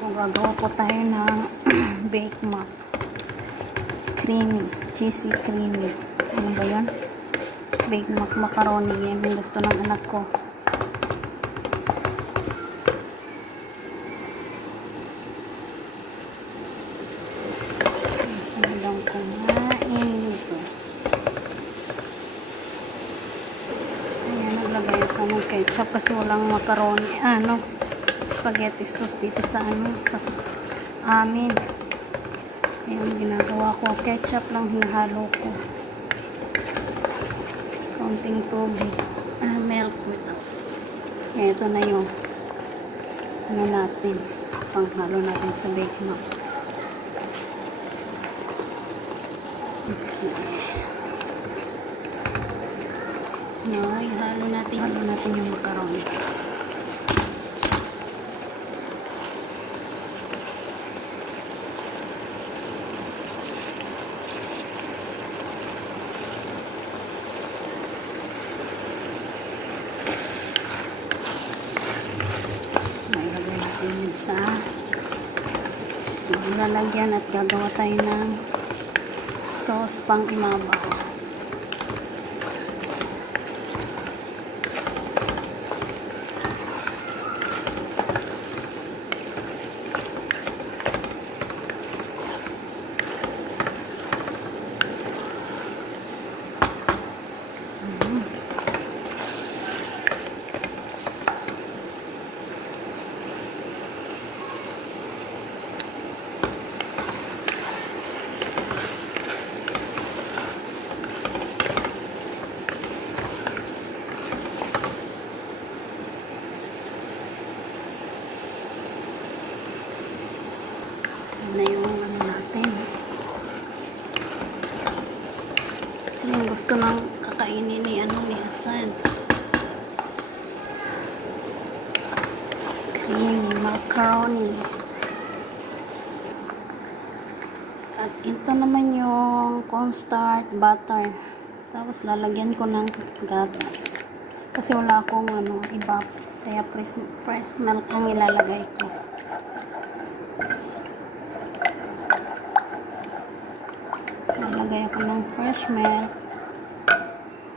Gagawa po tayo ng bake mac. Creamy. Cheesy creamy. Ano ba yan? Bake mac macaroni. Yan yung gusto ng anak ko. Gusto na lang kumain ito. Ayan, naglagay ko ng ketchup kasi walang macaroni. Spaghetti sauce dito sa sa amin. Ayan, ginagawa ko. Ketchup lang hinahalo ko. Kaunting tubig. Milk without. Ayan, ito na yung natin. Panghalo natin sa bake mac. Okay. Now, ihalo natin yung macaroni. Sa lalagyan at gagawa tayo ng sauce pang imabaw. Na yung natin. Ito yung gusto ng kakainin ni Hassan. Creamy macaroni. At ito naman yung cornstarch butter. Tapos lalagyan ko ng gatas. Kasi wala akong iba. Kaya fresh milk ang ilalagay ko. Lalagay ako ng fresh milk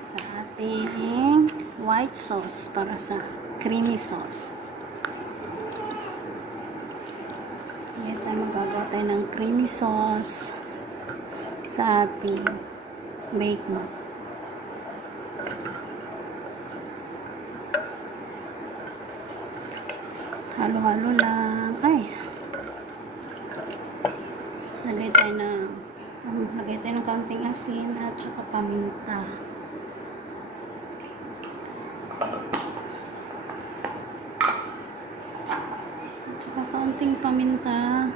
sa ating white sauce para sa creamy sauce. Ngayon tayo magagawa tayo ng creamy sauce sa ating bake mac. Halo-halo lang. Lagay tayo ng kaunting asin at saka paminta. At saka kaunting paminta.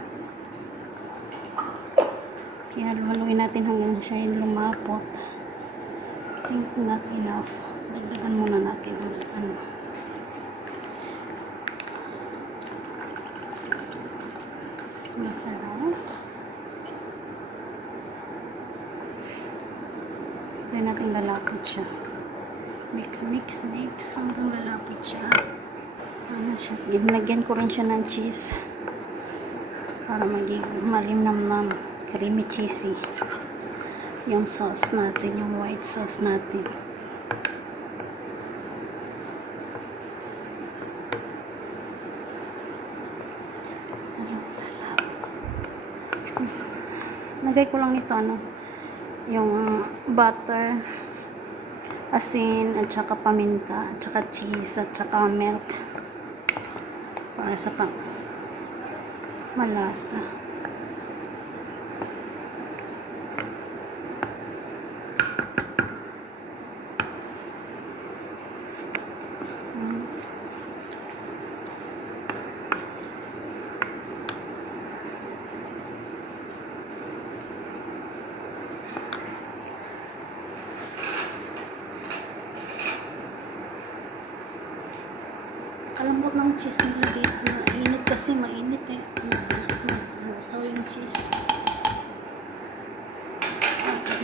Kaya haluin natin hanggang siya yung lumapot. I think not enough. Dagdagan muna natin masarap. Kaya natin lalapit siya. Mix hanggang lalapit siya. Ginlagyan ko rin siya ng cheese para maging malimnam creamy cheesy yung sauce natin, yung white sauce natin. Lagay ko lang nito yung butter, asin, at saka paminta, at saka cheese, at saka milk para sa malasa. Kalambot ng cheese nilagay. Mainit kasi, mainit eh. Lusaw yung cheese.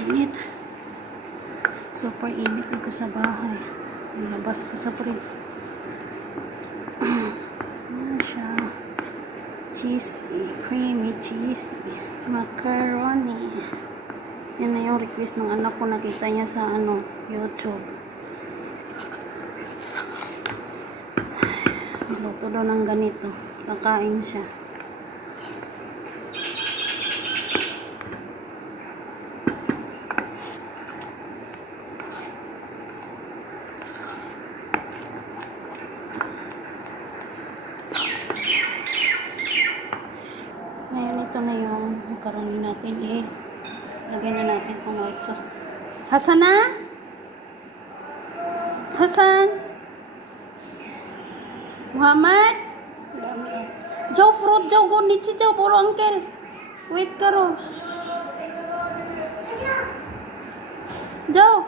Init. Super init dito sa bahay. Nilabas ko sa fridge. Ayan siya. cheesy, creamy cheesy macaroni. Yan na yung request ng anak ko, nakita niya sa YouTube. Luto daw ng ganito, kakain siya. Ngayon, ito na yung macaroni natin. Lagyan na natin itong white sauce. Hasan na? Hasan? Muhammad? Jaw fruit, jaw go. Nichi jaw, bolo uncle. Wait karo. Jaw.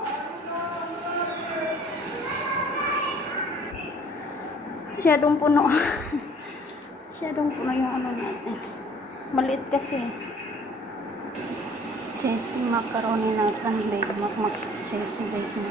Siyadong puno. Siyadong puno yung natin. Maliit kasi. Cheesy macaroni natin. Cheesy bake.